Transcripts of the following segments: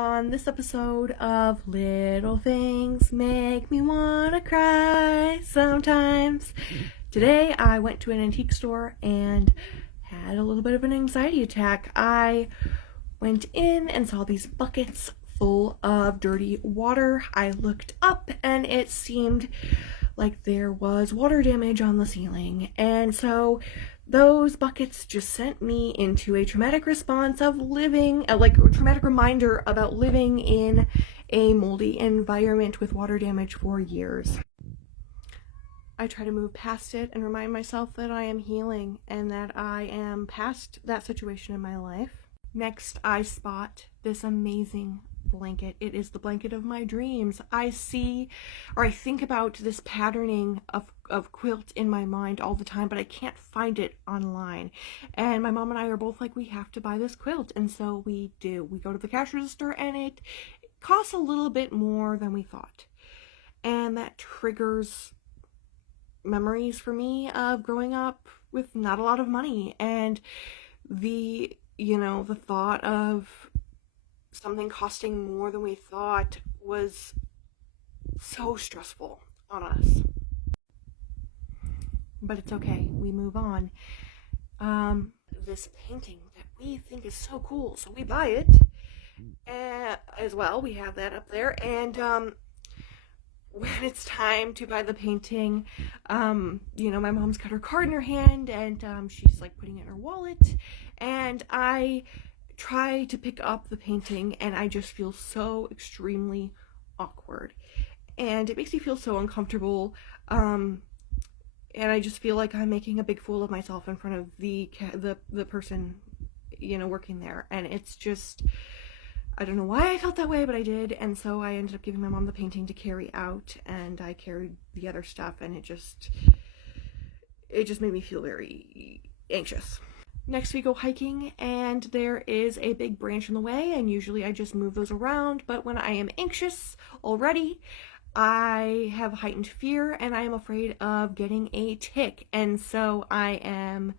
on this episode of Little Things Make Me Wanna Cry Sometimes. Today I went to an antique store and had a little bit of an anxiety attack. I went in and saw these buckets full of dirty water. I looked up and it seemed like there was water damage on the ceiling, and so those buckets just sent me into a traumatic response of living, like a traumatic reminder about living in a moldy environment with water damage for years. I try to move past it and remind myself that I am healing and that I am past that situation in my life. Next, I spot this amazing blanket. It is the blanket of my dreams. I think about this patterning of quilt in my mind all the time, but I can't find it online. And my mom and I are both like, we have to buy this quilt. And so we do. We go to the cash register and it costs a little bit more than we thought. And that triggers memories for me of growing up with not a lot of money, and the thought of something costing more than we thought was so stressful on us. But it's okay, we move on. This painting that we think is so cool, so we buy it as well. We have that up there, and when it's time to buy the painting, my mom's got her card in her hand, and she's like putting it in her wallet, and I try to pick up the painting and I just feel so extremely awkward, and it makes me feel so uncomfortable, and I just feel like I'm making a big fool of myself in front of the person working there, and it's just, I don't know why I felt that way, but I did. And so I ended up giving my mom the painting to carry out, and I carried the other stuff, and it just made me feel very anxious. Next, we go hiking, and there is a big branch in the way, and usually I just move those around, but when I am anxious already, I have heightened fear, and I am afraid of getting a tick, and so I am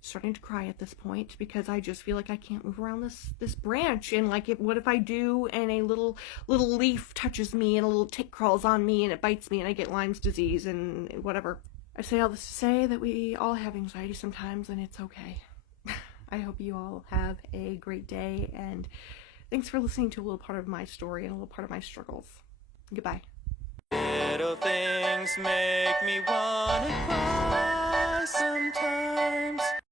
starting to cry at this point because I just feel like I can't move around this branch, and like, what if I do and a little leaf touches me and a little tick crawls on me and it bites me and I get Lyme's disease and whatever. I say all this to say that we all have anxiety sometimes, and it's okay. I hope you all have a great day, and thanks for listening to a little part of my story and a little part of my struggles. Goodbye. Little things make me wanna cry sometimes.